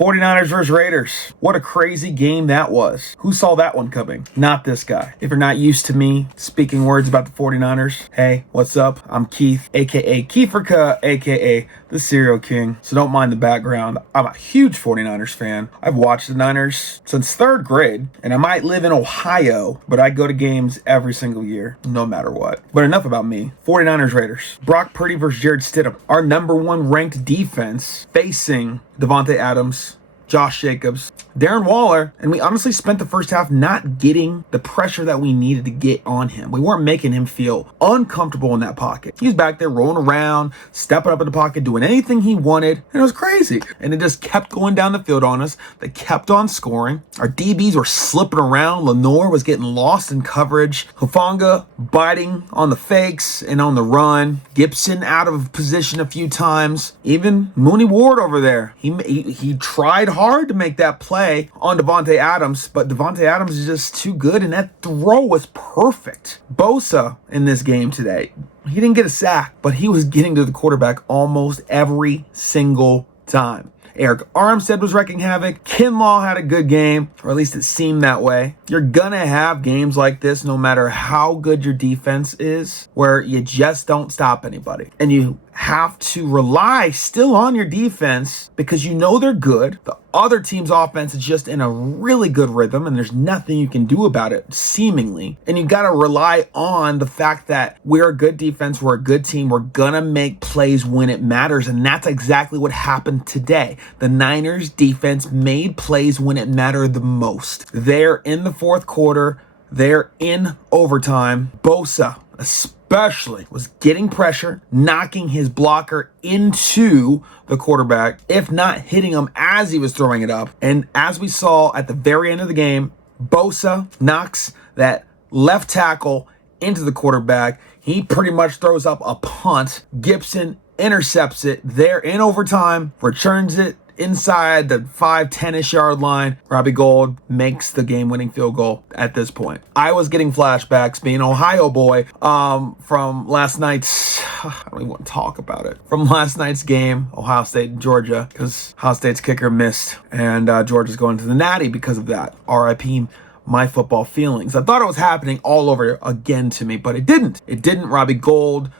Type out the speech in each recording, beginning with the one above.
49ers versus Raiders. What a crazy game that was. Who saw that one coming? Not this guy. If you're not used to me speaking words about the 49ers, hey, what's up? I'm Keith, aka Keefrica, aka the Serial King. So don't mind the background. I'm a huge 49ers fan. I've watched the Niners since 3rd grade, and I might live in Ohio, but I go to games every single year, no matter what. But enough about me. 49ers Raiders. Brock Purdy versus Jarrett Stidham. Our number 1 ranked defense facing Davante Adams, Josh Jacobs, Darren Waller, and we honestly spent the first half not getting the pressure that we needed to get on him. We weren't making him feel uncomfortable in that pocket. He was back there rolling around, stepping up in the pocket, doing anything he wanted, and it was crazy. And it just kept going down the field on us. They kept on scoring. Our DBs were slipping around. Lenore was getting lost in coverage. Hufanga biting on the fakes and on the run. Gipson out of position a few times. Even Mooney Ward over there. He tried hard to make that play on Davante Adams, but Davante Adams is just too good, and that throw was perfect. Bosa in this game today, he didn't get a sack, but he was getting to the quarterback almost every single time. Eric Armstead was wrecking havoc. Kinlaw had a good game, or at least it seemed that way. You're gonna have games like this no matter how good your defense is, where you just don't stop anybody. And you have to rely still on your defense because you know they're good. The other team's offense is just in a really good rhythm, and there's nothing you can do about it, seemingly. And you got to rely on the fact that we're a good defense, we're a good team, we're going to make plays when it matters, and that's exactly what happened today. The Niners defense made plays when it mattered the most. They're in the 4th quarter, they're in overtime. Bosa, especially, was getting pressure, knocking his blocker into the quarterback, if not hitting him as he was throwing it up. And as we saw at the very end of the game, Bosa knocks that left tackle into the quarterback. He pretty much throws up a punt. Gipson intercepts it there in overtime, returns it inside the 5-10-ish yard line. Robbie Gould makes the game-winning field goal at this point. I was getting flashbacks, being an Ohio boy, from last night's, I don't even want to talk about it, from last night's game, Ohio State and Georgia, because Ohio State's kicker missed, and Georgia's going to the Natty because of that. RIP my football feelings. I thought it was happening all over again to me, but it didn't. It didn't. Robbie Gould,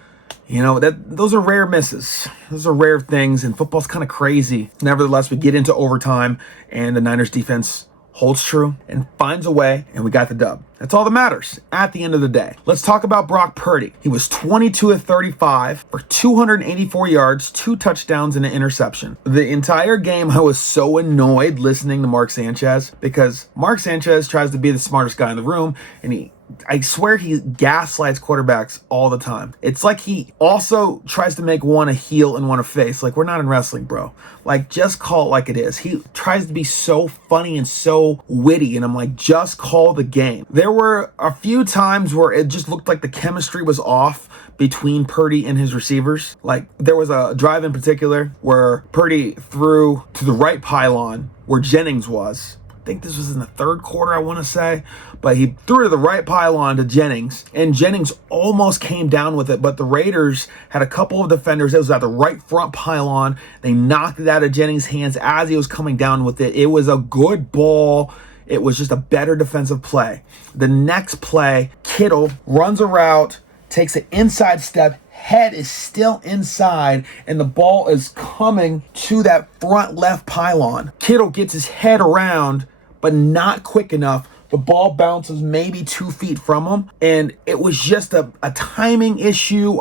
you know, those are rare misses. Those are rare things, and football's kind of crazy. Nevertheless, we get into overtime, and the Niners defense holds true and finds a way, and we got the dub. That's all that matters at the end of the day. Let's talk about Brock Purdy. He was 22 of 35 for 284 yards, 2 touchdowns, and an interception. The entire game, I was so annoyed listening to Mark Sanchez, because Mark Sanchez tries to be the smartest guy in the room, and I swear he gaslights quarterbacks all the time. It's like he also tries to make one a heel and one a face. Like, we're not in wrestling, bro. Like, just call it like it is. He tries to be so funny and so witty, and I'm like, just call the game. There were a few times where it just looked like the chemistry was off between Purdy and his receivers. Like, there was a drive in particular where Purdy threw to the right pylon where Jennings was. I think this was in the 3rd quarter, I want to say, but he threw to the right pylon to Jennings, and Jennings almost came down with it, but the Raiders had a couple of defenders. It was at the right front pylon. They knocked it out of Jennings' hands as he was coming down with it. It was a good ball. It was just a better defensive play. The next play, Kittle runs a route, takes an inside step, head is still inside, and the ball is coming to that front left pylon. Kittle gets his head around, but not quick enough. The ball bounces maybe 2 feet from him, and it was just a timing issue,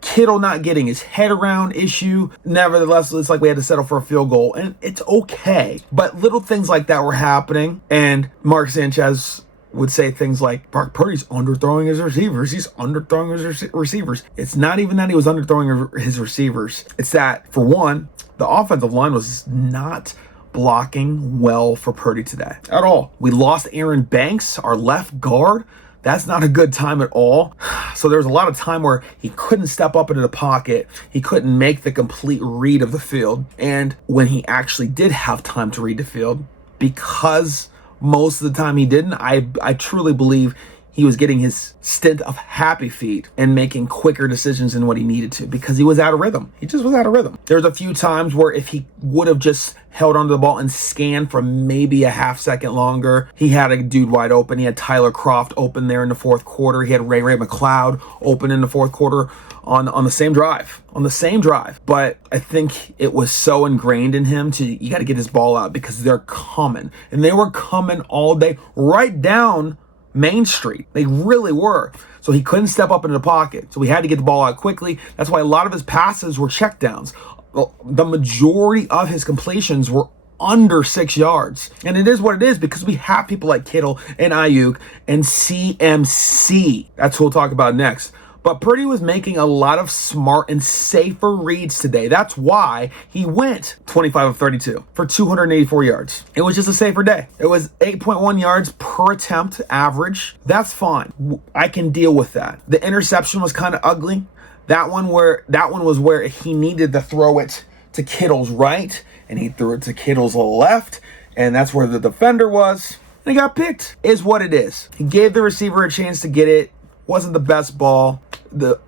Kittle not getting his head around issue. Nevertheless, it's like we had to settle for a field goal, and it's okay. But little things like that were happening, and Mark Sanchez would say things like, Brock Purdy's underthrowing his receivers. He's underthrowing his receivers. It's not even that he was underthrowing his receivers. It's that, for one, the offensive line was not blocking well for Purdy today at all. We lost Aaron Banks, our left guard. That's not a good time at all. So there was a lot of time where he couldn't step up into the pocket. He couldn't make the complete read of the field. And when he actually did have time to read the field, because most of the time he didn't, I truly believe he was getting his stint of happy feet and making quicker decisions than what he needed to because he was out of rhythm. He just was out of rhythm. There's a few times where if he would have just held onto the ball and scanned for maybe a half second longer, he had a dude wide open. He had Tyler Croft open there in the fourth quarter. He had Ray McLeod open in the fourth quarter on the same drive. But I think it was so ingrained in him you got to get his ball out because they're coming. And they were coming all day right down Main Street. They really were. So he couldn't step up into the pocket. So we had to get the ball out quickly. That's why a lot of his passes were checkdowns. The majority of his completions were under 6 yards. And it is what it is because we have people like Kittle and Ayuk and CMC. That's what we'll talk about next. But Purdy was making a lot of smart and safer reads today. That's why he went 25 of 32 for 284 yards. It was just a safer day. It was 8.1 yards per attempt average. That's fine. I can deal with that. The interception was kind of ugly. That one was where he needed to throw it to Kittle's right, and he threw it to Kittle's left, and that's where the defender was, and he got picked. Is what it is. He gave the receiver a chance to get it. Wasn't the best ball.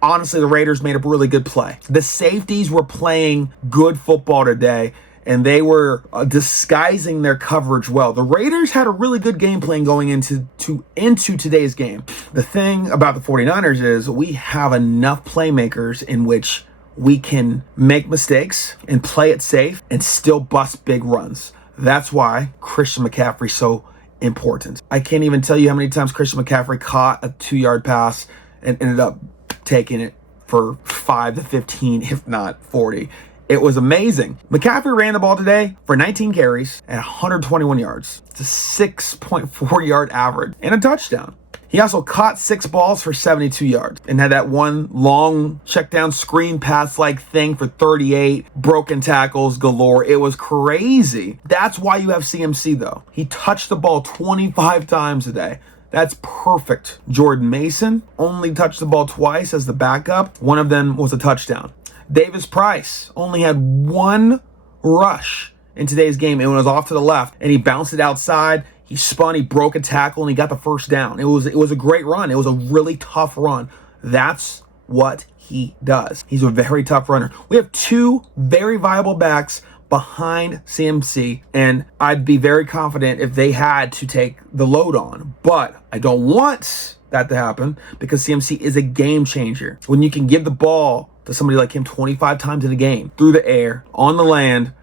Honestly, the Raiders made a really good play. The safeties were playing good football today, and they were disguising their coverage well. The Raiders had a really good game plan going into today's game. The thing about the 49ers is we have enough playmakers in which we can make mistakes and play it safe and still bust big runs. That's why Christian McCaffrey's so important. I can't even tell you how many times Christian McCaffrey caught a 2-yard pass and ended up taking it for 5 to 15, if not 40. It was amazing. McCaffrey ran the ball today for 19 carries and 121 yards. It's a 6.4 yard average and a touchdown. He also caught 6 balls for 72 yards and had that one long check down screen pass like thing for 38, broken tackles galore. It was crazy. That's why you have CMC though. He touched the ball 25 times today. That's perfect. Jordan Mason only touched the ball twice as the backup. One of them was a touchdown. Davis Price only had 1 rush in today's game. It was off to the left and he bounced it outside. He spun, he broke a tackle, and he got the first down. It was a great run. It was a really tough run. That's what he does. He's a very tough runner. We have 2 very viable backs behind CMC, and I'd be very confident if they had to take the load on. But I don't want that to happen because CMC is a game changer. When you can give the ball to somebody like him 25 times in a game, through the air, on the land,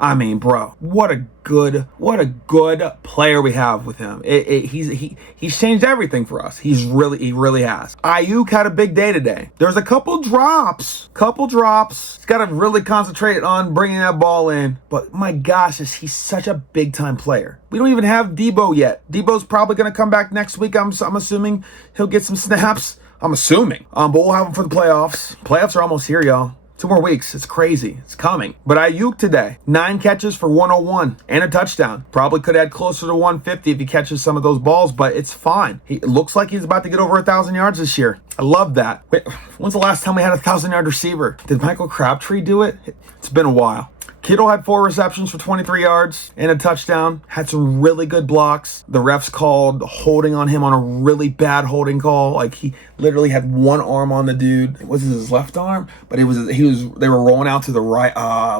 I mean, bro, what a good player we have with him. He's changed everything for us. He really has. Ayuk had a big day today. There's a couple drops. He's got to really concentrate on bringing that ball in. But my gosh, he's such a big time player. We don't even have Debo yet. Debo's probably going to come back next week. I'm assuming he'll get some snaps. I'm assuming. But we'll have him for the playoffs. Playoffs are almost here, y'all. 2 more weeks. It's crazy. It's coming. But Ayuk today, 9 catches for 101 and a touchdown. Probably could add closer to 150 if he catches some of those balls, but it's fine. It looks like he's about to get over 1,000 yards this year. I love that. Wait, when's the last time we had a 1,000-yard receiver? Did Michael Crabtree do it? It's been a while. Kittle had 4 receptions for 23 yards and a touchdown. Had some really good blocks. The refs called holding on him on a really bad holding call. Like he literally had one arm on the dude. It wasn't his left arm, but they were rolling out to the right.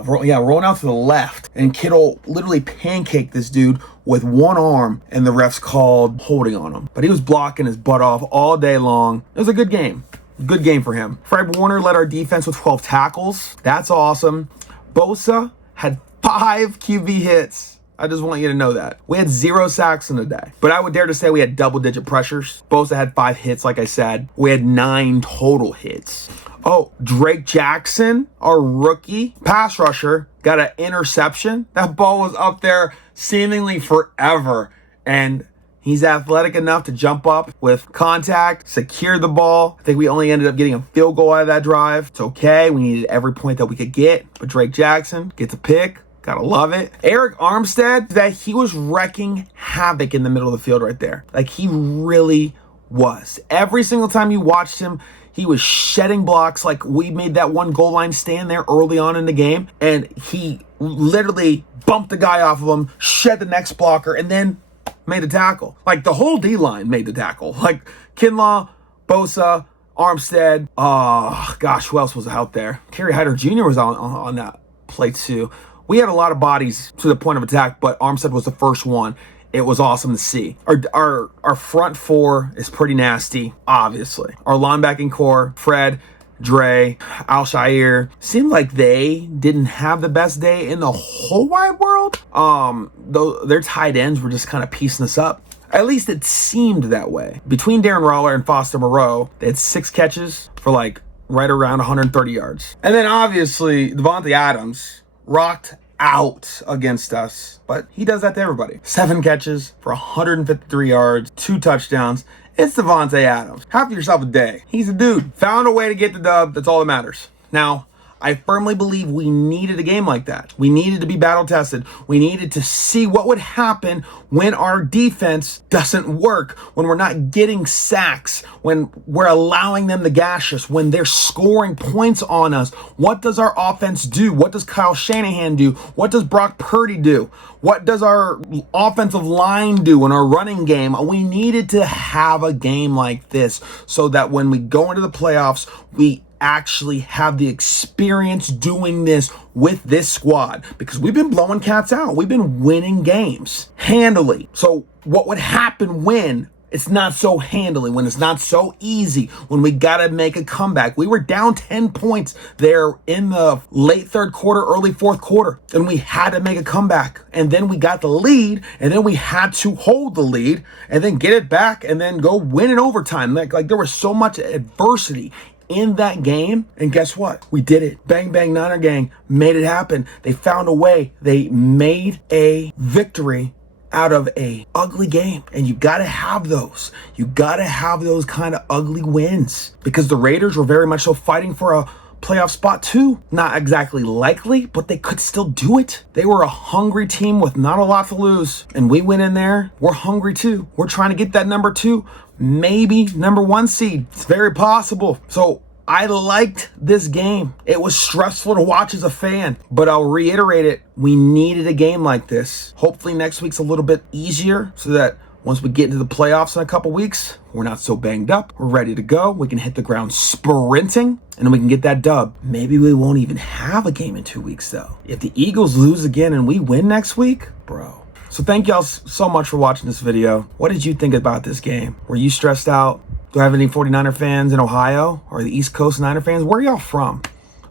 Rolling out to the left. And Kittle literally pancaked this dude with one arm, and the refs called holding on him. But he was blocking his butt off all day long. It was a good game. Good game for him. Fred Warner led our defense with 12 tackles. That's awesome. Bosa had 5 QB hits. I just want you to know that. We had 0 sacks in the day. But I would dare to say we had double-digit pressures. Bosa had 5 hits, like I said. We had 9 total hits. Oh, Drake Jackson, our rookie pass rusher, got an interception. That ball was up there seemingly forever. And he's athletic enough to jump up with contact, secure the ball. I think we only ended up getting a field goal out of that drive. It's okay. We needed every point that we could get. But Drake Jackson gets a pick. Gotta love it. Eric Armstead, that he was wrecking havoc in the middle of the field right there. Like he really was. Every single time you watched him, he was shedding blocks. Like we made that one goal line stand there early on in the game, and he literally bumped the guy off of him, shed the next blocker, and then made the tackle. Like, the whole D-line made the tackle. Like, Kinlaw, Bosa, Armstead. Oh, gosh, who else was out there? Kerry Hyder Jr. was on that play, too. We had a lot of bodies to the point of attack, but Armstead was the first one. It was awesome to see. Our front four is pretty nasty, obviously. Our linebacking core, Fred, Dre, Al-Shaair, seemed like they didn't have the best day in the whole wide world. Though their tight ends were just kind of piecing us up. At least it seemed that way. Between Darren Waller and Foster Moreau, they had 6 catches for like right around 130 yards. And then obviously Devontae Adams rocked out against us, but he does that to everybody. 7 catches for 153 yards, 2 touchdowns. It's Devontae Adams. Have yourself a day. He's a dude. Found a way to get the dub. That's all that matters. Now, I firmly believe we needed a game like that. We needed to be battle tested. We needed to see what would happen when our defense doesn't work, when we're not getting sacks, when we're allowing them to gash us, when they're scoring points on us. What does our offense do? What does Kyle Shanahan do? What does Brock Purdy do? What does our offensive line do in our running game? We needed to have a game like this so that when we go into the playoffs, we actually have the experience doing this with this squad, because we've been blowing cats out. We've been winning games handily. So what would happen when it's not so handily, when it's not so easy, when we got to make a comeback? We were down 10 points there in the late third quarter, early fourth quarter, and we had to make a comeback. And then we got the lead, and then we had to hold the lead and then get it back and then go win in overtime. Like there was so much adversity in that game, and guess what? We did it. Bang Bang Niner Gang made it happen. They found a way. They made a victory out of a ugly game, and you gotta have those. You gotta have those kind of ugly wins, because the Raiders were very much so fighting for a playoff spot too. Not exactly likely, but they could still do it. They were a hungry team with not a lot to lose, and we went in there. We're hungry too. We're trying to get that number 2, maybe number 1 seed. It's very possible. So I liked this game. It was stressful to watch as a fan, but I'll reiterate it. We needed a game like this. Hopefully next week's a little bit easier so that once we get into the playoffs in a couple weeks, we're not so banged up. We're ready to go. We can hit the ground sprinting, and then we can get that dub. Maybe we won't even have a game in 2 weeks, though. If the Eagles lose again and we win next week, bro. So thank y'all so much for watching this video. What did you think about this game? Were you stressed out? Do I have any 49er fans in Ohio or the East Coast Niner fans? Where are y'all from?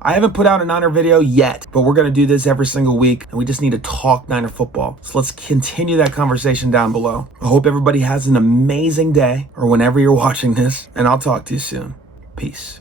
I haven't put out a Niner video yet, but we're going to do this every single week, and we just need to talk Niner football. So let's continue that conversation down below. I hope everybody has an amazing day or whenever you're watching this, and I'll talk to you soon. Peace.